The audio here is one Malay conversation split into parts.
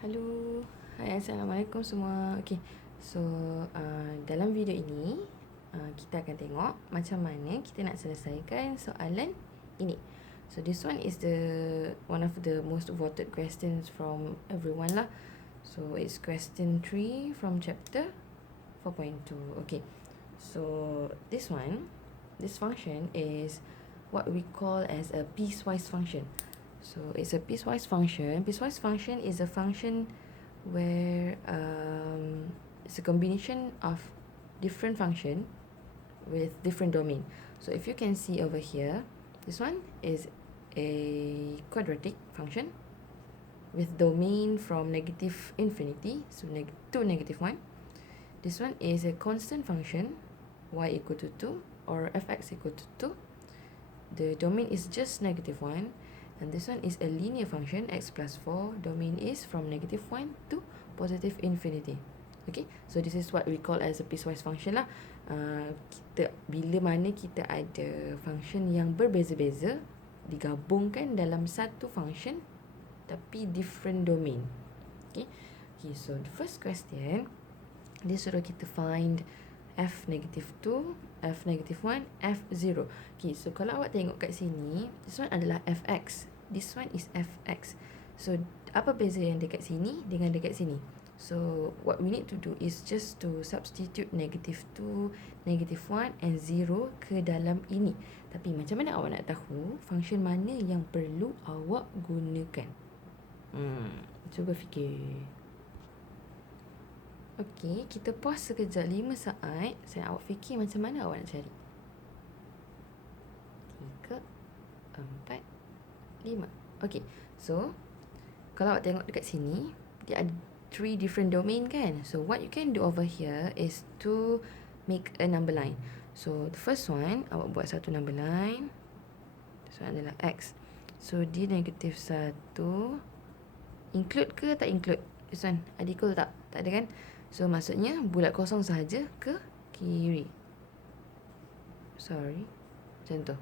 Halo, hai, Assalamualaikum semua. Okay, so dalam video ini kita akan tengok macam mana kita nak selesaikan soalan ini. So this one is one of the most voted questions from everyone lah. So it's question 3 from chapter 4.2. Okay, so this function is what we call as a piecewise function. So it's a piecewise function. Piecewise function is a function where it's a combination of different function with different domain. So if you can see over here, this one is a quadratic function with domain from negative infinity, so to negative 1. This one is a constant function, y equal to 2 or fx equal to 2. The domain is just negative 1. And this one is a linear function, x plus 4. Domain is from negative 1 to positive infinity. Okay, so this is what we call as a piecewise function lah. Bila mana kita ada function yang berbeza-beza digabungkan dalam satu function tapi different domain. Okay, so the first question, dia suruh kita find f negative 2, f negative 1, f0. Okay, so kalau awak tengok kat sini, this one adalah fx, this one is fx. So apa beza yang dekat sini dengan dekat sini? So what we need to do is just to substitute negative 2, negative 1 and 0 ke dalam ini. Tapi macam mana awak nak tahu function mana yang perlu awak gunakan? Cuba fikir. Okey, kita pause sekejap 5 saat. Saya awak fikir macam mana awak nak cari. 3, 4, 5. Okey, so kalau awak tengok dekat sini, dia ada 3 different domain kan. So what you can do over here is to make a number line. So the first one, awak buat satu number line. This one adalah x. So dia negative 1. Include ke tak include? This one ada equal tak? Tak ada kan? So maksudnya bulat kosong sahaja ke kiri. Sorry. Macam tu.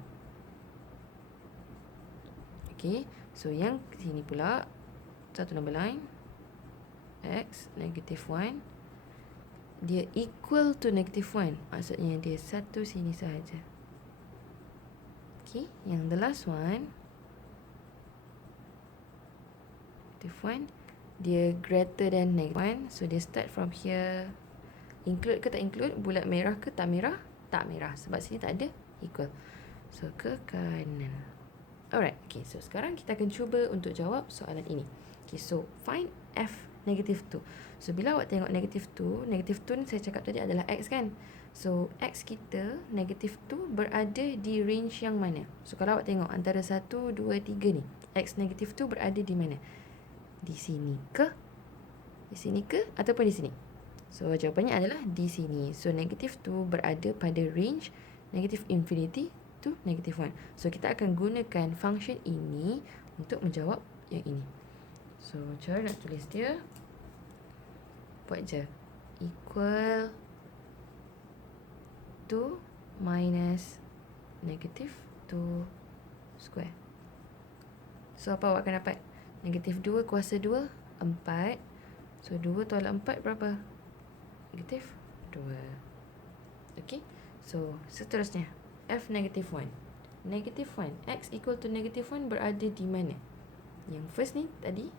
Okay. So yang sini pula satu number line. X negative 1. Dia equal to negative 1. Maksudnya dia satu sini sahaja. Okay. Yang the last one. Negative 1. Dia greater than negative 1. So dia start from here. Include ke tak include? Bulat merah ke tak merah? Tak merah. Sebab sini tak ada equal. So ke kanan. Alright. Okay. So sekarang kita akan cuba untuk jawab soalan ini. Okay. So find f negative 2. So bila awak tengok negative 2 ni saya cakap tadi adalah x kan. So x kita negative 2 berada di range yang mana? So kalau awak tengok antara 1, 2, 3 ni, x negative 2 berada di mana? Di sini ke? Di sini ke? Ataupun di sini? So jawapannya adalah di sini. So negative 2 berada pada range negative infinity to negative 1. So kita akan gunakan function ini untuk menjawab yang ini. So cara nak tulis dia, buat je equal to minus negative 2 square. So apa awak akan dapat? Negatif 2 kuasa 2, 4. So 2 tolak 4 berapa? Negatif 2. Okay. So seterusnya, f negative 1. Negative 1. X equal to negative 1 berada di mana? Yang first ni tadi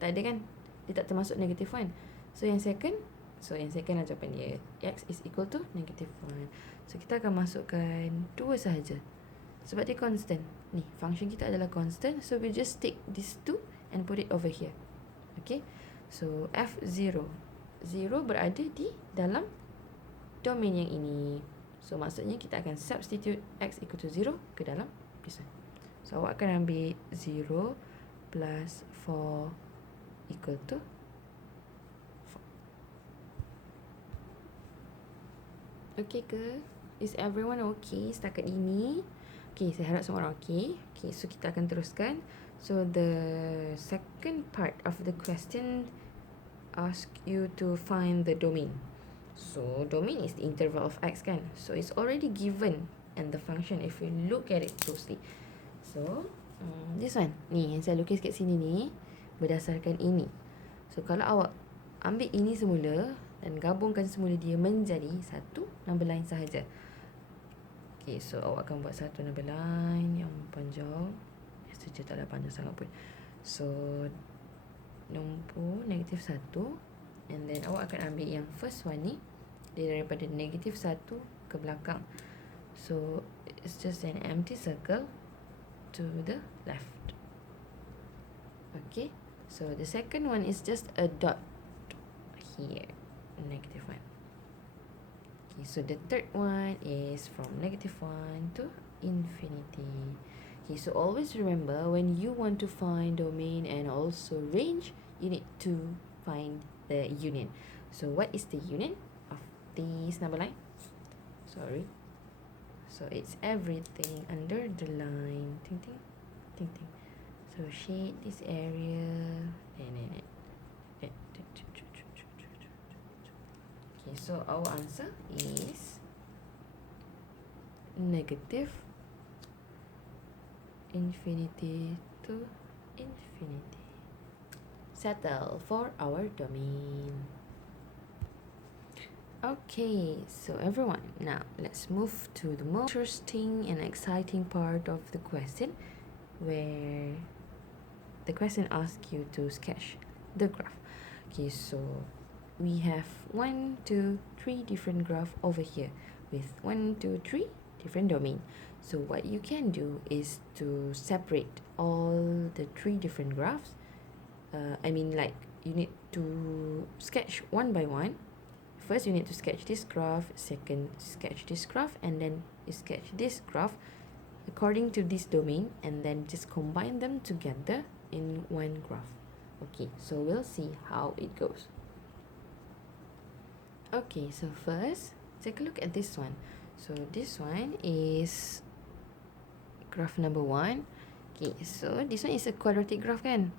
tak ada kan? Dia tak termasuk negative 1. So yang second lah jawapan dia. X is equal to negative 1. So kita akan masukkan 2 sahaja. Sebab dia constant. Ni, function kita adalah constant. So we just take these 2 and put it over here. Okay. So f0. 0 berada di dalam domain yang ini. So maksudnya kita akan substitute x equal to 0 ke dalam this one. So awak akan ambil 0 plus 4 equal to 4. Okay ke? Is everyone okay setakat ini? Okay, saya harap semua orang okay. Okay, so kita akan teruskan. So the second part of the question ask you to find the domain. So domain is the interval of x kan. So it's already given in the function if you look at it closely. So this one, ni yang saya lukis kat sini ni berdasarkan ini. So kalau awak ambil ini semula dan gabungkan semula dia menjadi satu number line sahaja. Okay, so awak akan buat satu number line yang panjang. Saja taklah panjang sangat pun. So nombor negatif 1, and then awak akan ambil yang first one ni, dia daripada negatif 1 ke belakang. So it's just an empty circle to the left. Okay, so the second one is just a dot here, negative 1. Okay, so the third one is from negative 1 to infinity. Okay, so always remember, when you want to find domain and also range, you need to find the union. So what is the union of this number line? Sorry. So it's everything under the line. Ting ting, ting ting. So shade this area. Okay, so our answer is negative infinity to infinity. Settle for our domain. Okay, so everyone, now let's move to the most interesting and exciting part of the question, where the question asks you to sketch the graph. Okay, so we have 1, 2, 3 different graph over here with 1, 2, 3 different domain. So what you can do is to separate all the 3 different graphs. Like you need to sketch one by one. First you need to sketch this graph, second sketch this graph, and then you sketch this graph according to this domain, and then just combine them together in one graph. Okay, so we'll see how it goes. Okay, so first take a look at this one. So this one is graph number 1. Okay, so this one is a quadratic graph kan.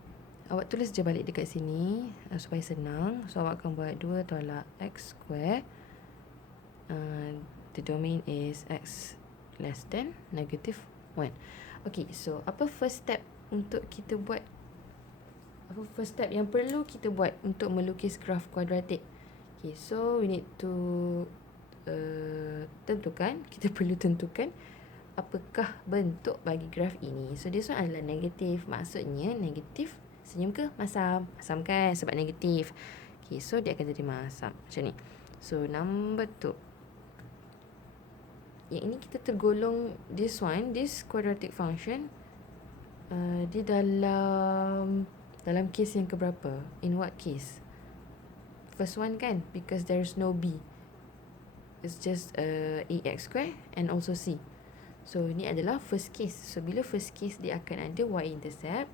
Awak tulis je balik dekat sini supaya senang. So awak akan buat 2 tolak x square. The domain is x less than negative 1. Okay, so apa first step untuk kita buat? Apa first step yang perlu kita buat untuk melukis graf kuadratik? Okay, so we need to kita perlu tentukan apakah bentuk bagi graf ini. So this one adalah negatif, maksudnya negatif senyum ke masam? Masam kan, sebab negatif. Okay, so dia akan jadi masam macam ni. So number 2, yang ini kita tergolong this quadratic function dia dalam case yang keberapa? In what case? First one kan, because there's no b, it's just ax square and also c. So ni adalah first case. So bila first case, dia akan ada y-intercept.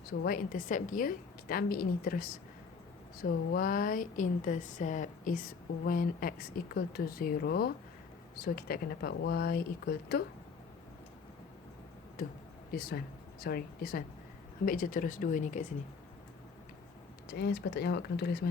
So y-intercept dia kita ambil ini terus. So y-intercept is when x equal to 0. So kita akan dapat y equal to this one. Sorry, this one. Ambil je terus 2 ni kat sini. Sepatutnya awak kena tulis mana.